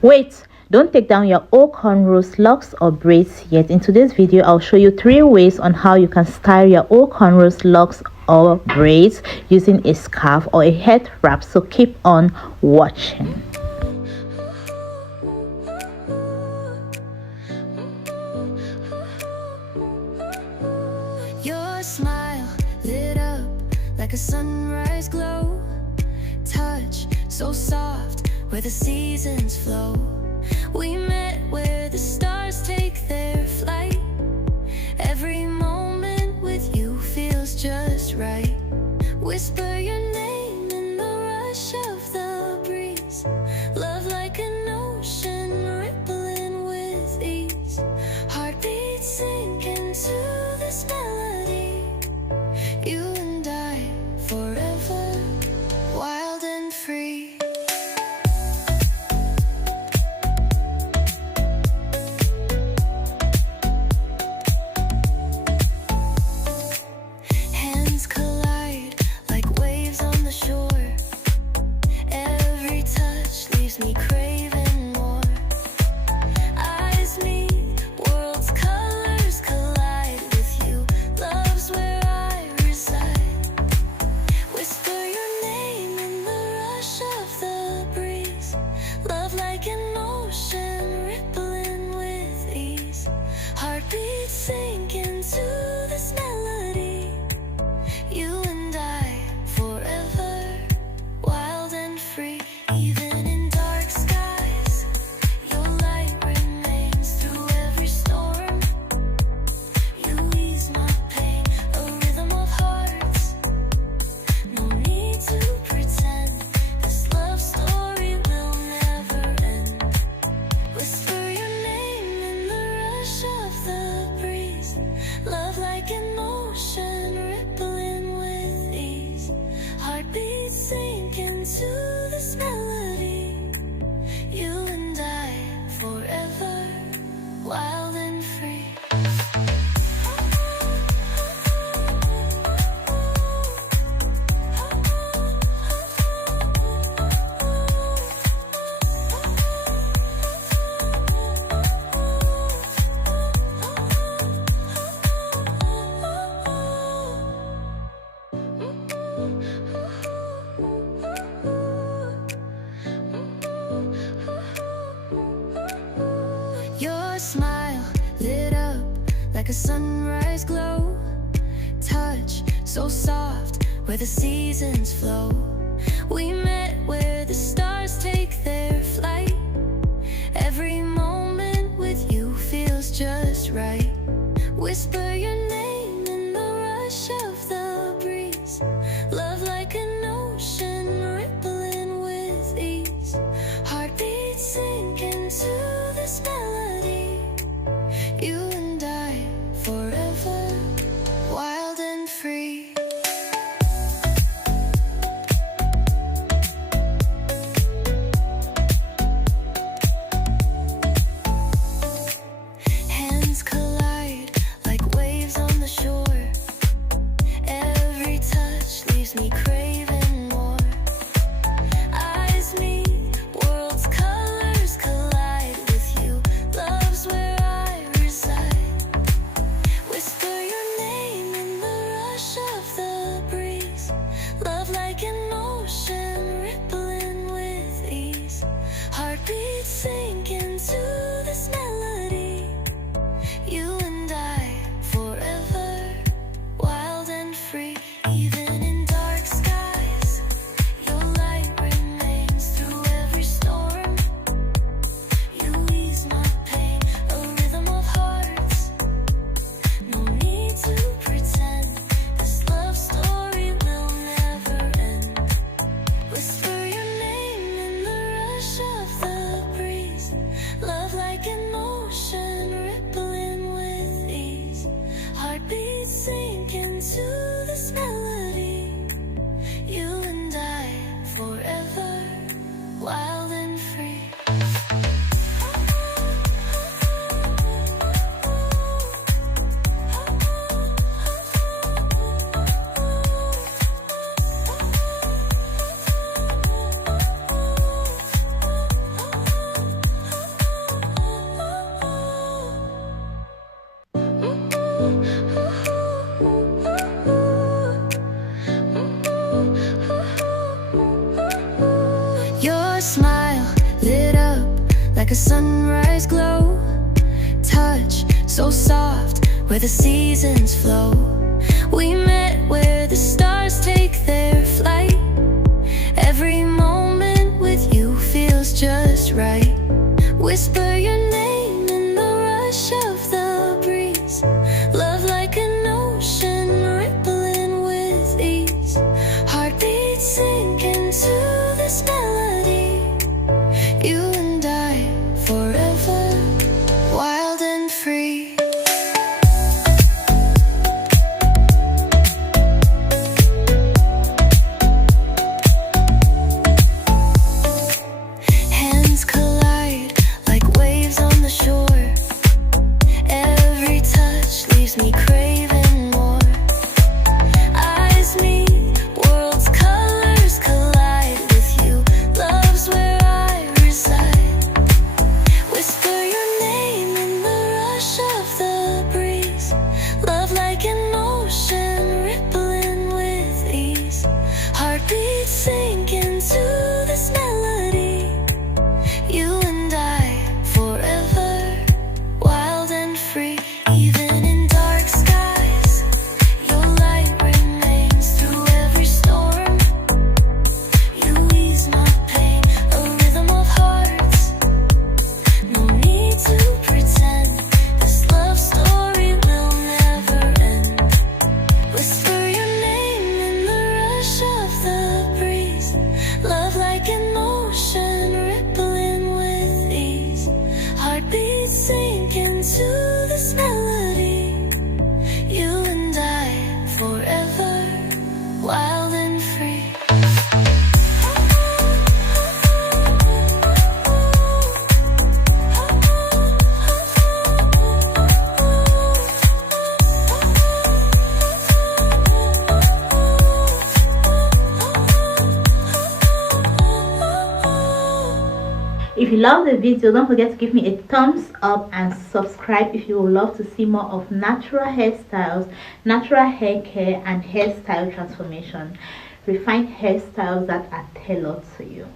Wait, don't take down your old cornrows, locks or braids yet. In today's video, I'll show you 3 ways on how you can style your old cornrows, locks or braids using a scarf or a head wrap. So keep on watching. Your smile lit up like a sunrise glow. Touch so soft where the seasons flow. We met where the stars take their flight. Every moment with you feels just right. Whisper your name in the rush of the breeze. Love like an ocean rippling with ease. Heartbeats sink into this melody. You and I forever, wild and free. Hands collide like waves on the shore. Every touch leaves me craving more. Eyes meet, worlds' colors collide with you. Love's where I reside. Whisper your name in the rush of the breeze. Love like an ocean rippling with ease. Heartbeats sink into this melody. You and I forever, wild and free. Even in dark skies, your light remains through every storm. You ease my pain, a rhythm of hearts. No need to pretend, this love story will never end. Whisper your name in the rush of the breeze. Love like an ocean rippling with ease. Heartbeats sink into this melody. You and I forever, wild and free. Your smile lit up like a sunrise glow. Touch so soft where the seasons flow. We met where the stars take their flight. Every moment with you feels just right. Whisper your name in the rush of the breeze. Love like an ocean rippling with ease. Heartbeats sink into this melody. You and I forever, wild and free. Hands collide like waves on the shore. Every touch leaves me craving more. Eyes meet, worlds' colors collide with you. Love's where I reside. Whisper your name in the rush of the breeze. Love like an ocean rippling with ease. Heartbeats sink into this melody. You and I forever, wild and free. Even in dark skies, your light remains through every storm. You ease my pain, a rhythm of hearts. No need to pretend, this love story will never end. Whisper your name in the rush of the breeze. Love like a sunrise glow. Touch so soft where the seasons flow. We met where the stars take their flight. Every moment with you feels just right. Whisper your name in the rush of the breeze. Love like an ocean rippling with ease. Heartbeats sink into this melody. You and I forever, wild and free. Hands collide like waves on the shore. Every touch leaves me craving more. Eyes meet, worlds' colors collide with you. Love's where I reside. Whisper your name in the rush of the breeze. Love like an ocean rippling with ease. Heartbeats sink into this melody. You and I forever, wild and free. Even in dark skies, your light remains through every storm. You ease my pain, a rhythm of hearts. No need to pretend, this love story will never end. Whisper your name in the rush of the breeze. Love like an ocean rippling with ease. Heartbeats sink into this melody. You and I forever, wild and free. If you love the video, don't forget to give me a thumbs up and subscribe if you would love to see more of natural hairstyles, natural hair care, and hairstyle transformation. Refined hairstyles that are tailored to you.